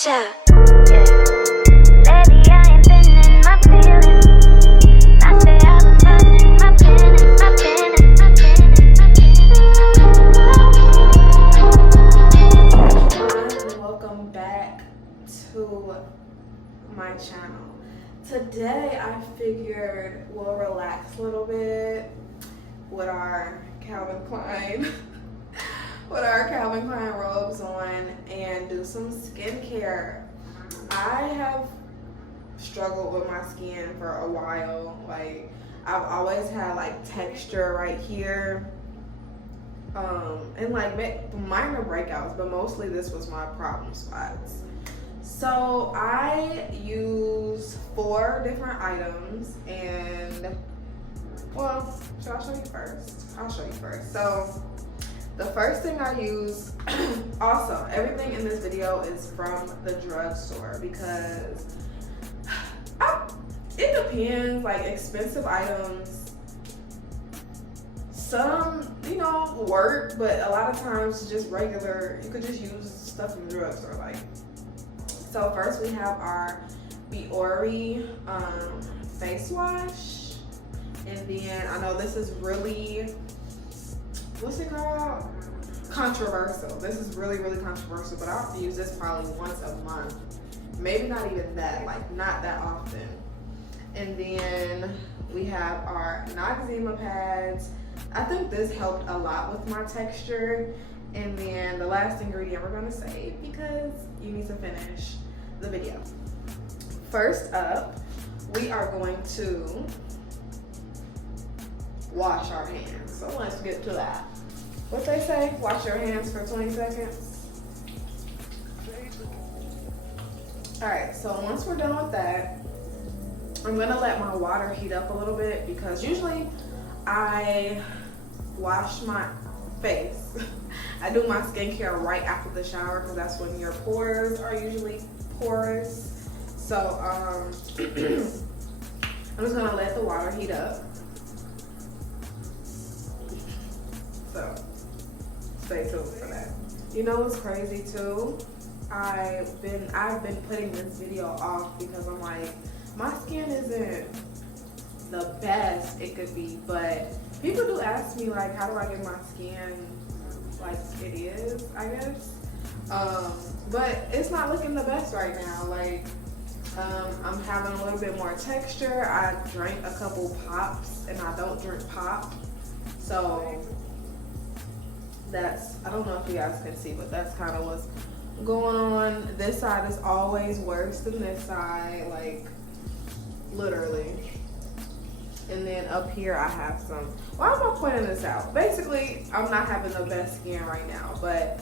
Dosha. Yeah. Lately I ain't been in my feelings. I say I've been running my business, my business, my And welcome back to my channel. Today I figured we'll relax a little bit with our Calvin Klein robes on and do some skincare. I have struggled with my skin for a while. Like, I've always had like texture right here, and like minor breakouts, but mostly this was my problem spots. So I use 4 different items, and well, should I show you first? I'll show you first. So the first thing I use, also everything in this video is from the drugstore because it depends. Like, expensive items, some work, but a lot of times just regular, you could just use stuff from the drugstore. Like, so first we have our Biore face wash, and then I know this is really, what's it called? Controversial. This is really controversial, but I have to use this probably once a month. Maybe not even that, like not that often. And then we have our noxema pads. I think this helped a lot with my texture. And then the last ingredient we're gonna save because you need to finish the video. First up, we are going to wash our hands. So let's get to that. What they say, wash your hands for 20 seconds. All right, so once we're done with that, I'm gonna let my water heat up a little bit because usually I wash my face. I do my skincare right after the shower because that's when your pores are usually porous. So I'm just gonna let the water heat up. So stay tuned for that. You know what's crazy too? I've been putting this video off because I'm like, my skin isn't the best it could be, but people do ask me like, how do I get my skin like it is, I guess. But it's not looking the best right now. Like, I'm having a little bit more texture. I drank a couple pops and I don't drink pop. So that's, I don't know if you guys can see, but that's kind of what's going on. This side is always worse than this side, like literally. And then up here I have some, why am I pointing this out? Basically, I'm not having the best skin right now, but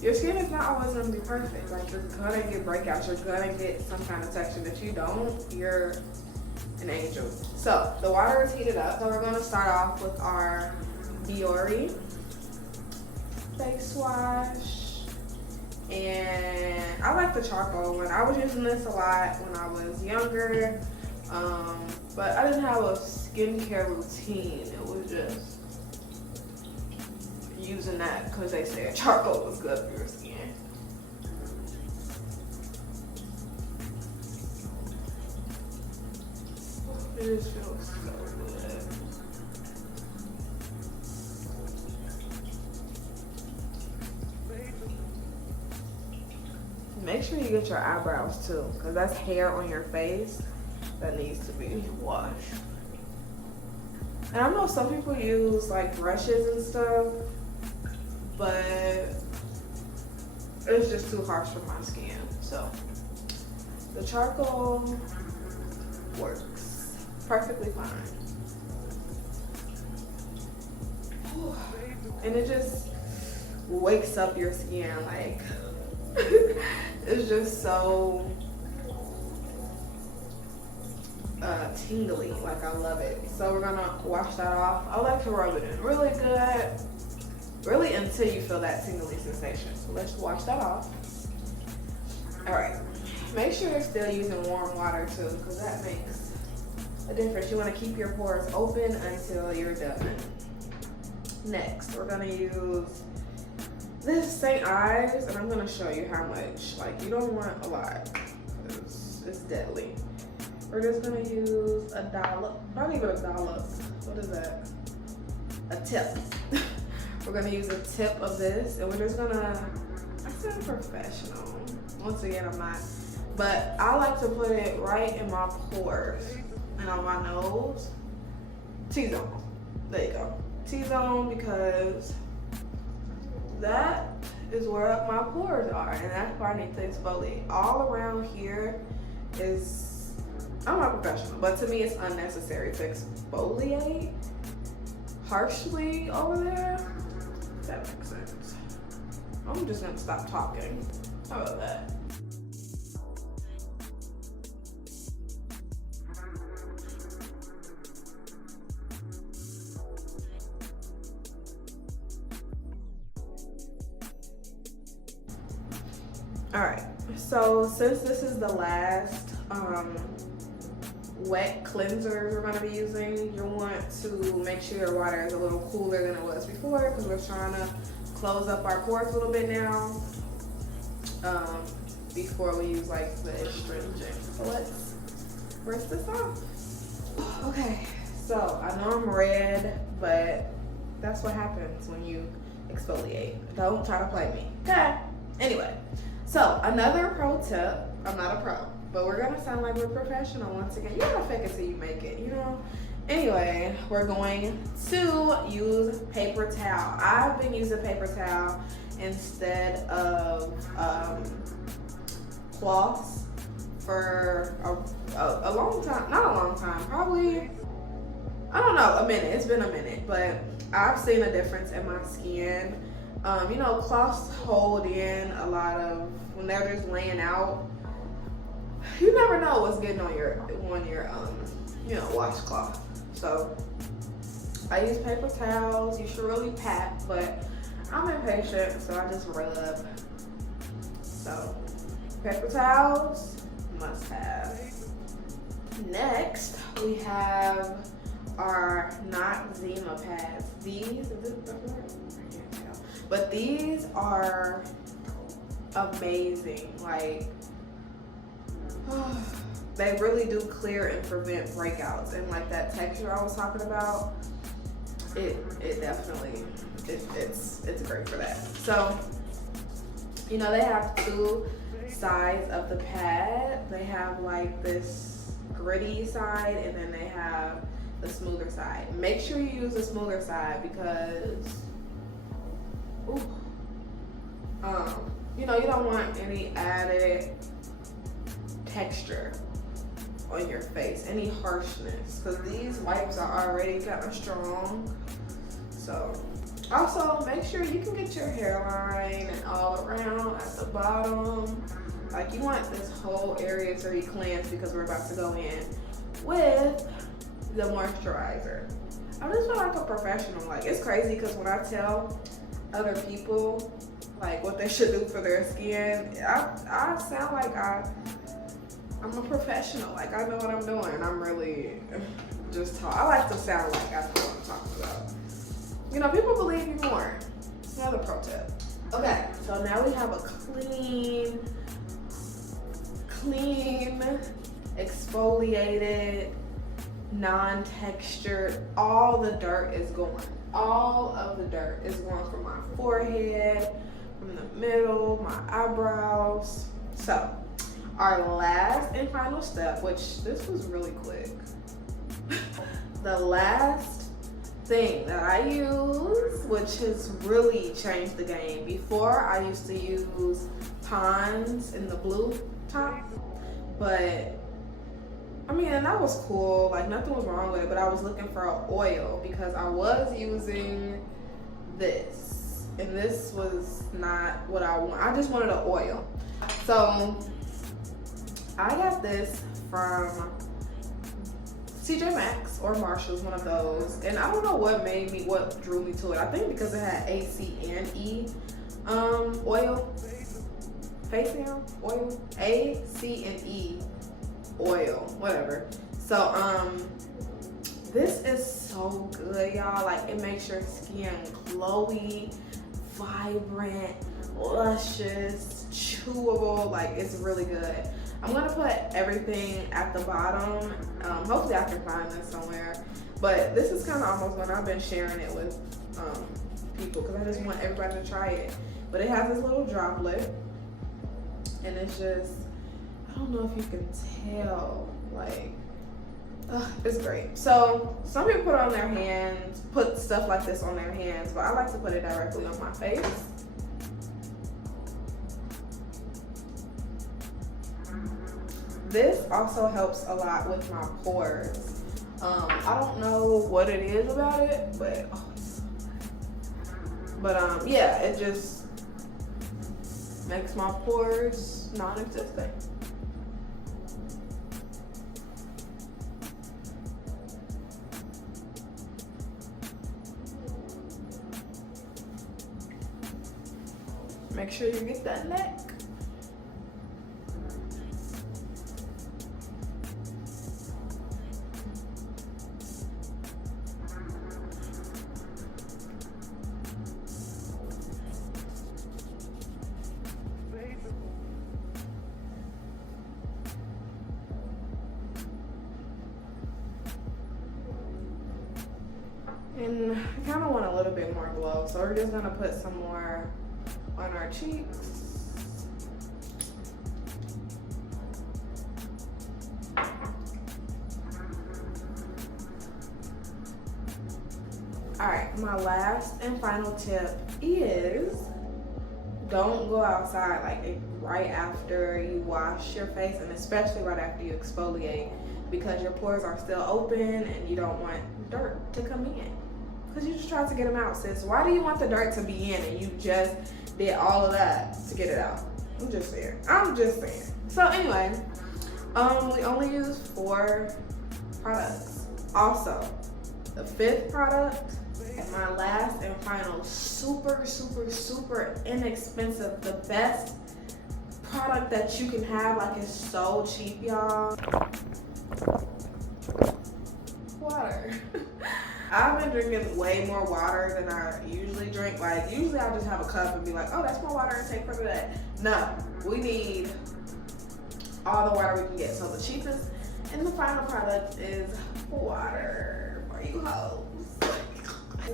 your skin is not always gonna be perfect. Like, you're gonna get breakouts, you're gonna get some kind of texture. If you don't, you're an angel. So the water is heated up. So we're gonna start off with our Biore face wash. And I like the charcoal one. I was using this a lot when I was younger. But I didn't have a skincare routine. It was just using that because they said charcoal was good for your skin. It just feels so good. Make sure you get your eyebrows too, because that's hair on your face that needs to be washed. And I know some people use like brushes and stuff, but it's just too harsh for my skin. So the charcoal works perfectly fine. And it just wakes up your skin, like it's just so tingly. Like, I love it. So we're gonna wash that off. I like to rub it in really good, really until you feel that tingly sensation. So let's wash that off. All right, make sure you're still using warm water too, because that makes a difference. You want to keep your pores open until you're done. Next, we're gonna use This is St.ives, and I'm gonna show you how much. Like, you don't want a lot, 'cause it's deadly. We're just gonna use a dollop, not even a dollop. What is that? A tip. We're gonna use a tip of this, and we're just gonna, I sound professional. Once again, I'm not. But I like to put it right in my pores and on my nose. T-zone. There you go. T-zone, because that is where my pores are, and that's why I need to exfoliate. All around here is, I'm not professional, but to me it's unnecessary to exfoliate harshly over there. If that makes sense. I'm just gonna stop talking. How about that? All right, so since this is the last wet cleanser we're gonna be using, you want to make sure your water is a little cooler than it was before, because we're trying to close up our pores a little bit now before we use like the astringent. So let's rinse this off. Okay, so I know I'm red, but that's what happens when you exfoliate. Don't try to play me, okay? Anyway, so another pro tip, I'm not a pro, but we're gonna sound like we're professional once again. You gotta fake it till you make it, you know? Anyway, we're going to use paper towel. I've been using paper towel instead of cloths for a long time, not a long time, probably, I don't know, a minute. It's been a minute, but I've seen a difference in my skin. You know, cloths hold in a lot of, when they're just laying out, you never know what's getting on your you know, washcloth. So I use paper towels. You should really pat, but I'm impatient, so I just rub. So paper towels, must have. Next, we have our noxema pads. These, is it the word? I can't tell. But these are amazing. Like, they really do clear and prevent breakouts, and like that texture I was talking about, it definitely, it's great for that. So, you know, they have two sides of the pad. They have like this gritty side, and then they have the smoother side. Make sure you use the smoother side because, you know, you don't want any added texture on your face, any harshness, because these wipes are already kind of strong. So also make sure you can get your hairline and all around at the bottom. Like, you want this whole area to be cleansed because we're about to go in with the moisturizer. I just feel like a professional. Like, it's crazy because when I tell other people like what they should do for their skin, I sound like I'm a professional. Like, I know what I'm doing. I'm really just I like to sound like I know what I'm talking about. You know, people believe you more. Another pro tip. Okay, so now we have a clean, exfoliated, non-textured. All the dirt is gone. All of the dirt is gone from my forehead, from the middle, my eyebrows. So, our last and final step, which this was really quick. The last thing that I use, which has really changed the game. Before, I used to use Ponds in the blue top, but I mean, and that was cool, like nothing was wrong with it, but I was looking for an oil because I was using this, and this was not what I want. I just wanted an oil. So I got this from TJ Maxx or Marshall's, one of those, and I don't know what drew me to it. I think because it had A+C+E oil, face serum oil, A+C+E oil, whatever. So this is so good, y'all. Like, it makes your skin glowy, vibrant, luscious, chewable. Like, it's really good. I'm gonna put everything at the bottom. Hopefully I can find this somewhere. But this is kind of almost when I've been sharing it with people because I just want everybody to try it. But it has this little droplet, and it's just, I don't know if you can tell, like, it's great. So some people put it on their hands, put stuff like this on their hands, but I like to put it directly on my face. This also helps a lot with my pores. I don't know what it is about it, but yeah, it just makes my pores non-existent. Make sure you get that neck. And I kind of want a little bit more glow, so we're just gonna put some more on our cheeks. All right, my last and final tip is don't go outside like right after you wash your face, and especially right after you exfoliate, because your pores are still open and you don't want dirt to come in. Because you just tried to get them out, sis. Why do you want the dirt to be in and you just did all of that to get it out? I'm just saying. So anyway, we only use 4 products. Also, the 5th product, and my last and final super, super, super inexpensive, the best product that you can have. Like, it's so cheap, y'all. Water. I've been drinking way more water than I usually drink. Like, usually I'll just have a cup and be like, oh, that's my water intake for today. No, we need all the water we can get. So the cheapest and the final product is water for you hoes.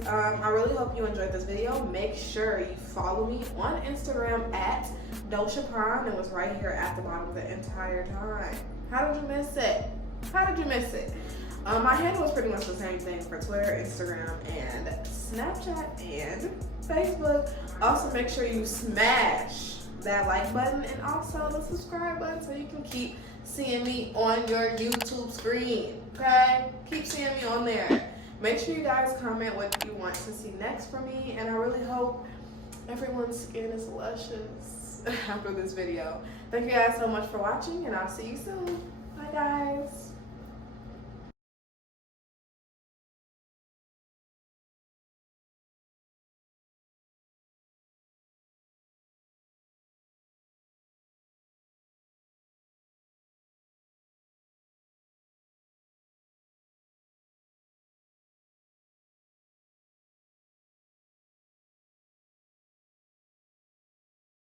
I really hope you enjoyed this video. Make sure you follow me on Instagram at Doshaponn. It was right here at the bottom the entire time. How did you miss it? My handle is pretty much the same thing for Twitter, Instagram, and Snapchat, and Facebook. Also, make sure you smash that like button and also the subscribe button so you can keep seeing me on your YouTube screen, okay? Keep seeing me on there. Make sure you guys comment what you want to see next from me, and I really hope everyone's skin is luscious after this video. Thank you guys so much for watching, and I'll see you soon. Bye, guys.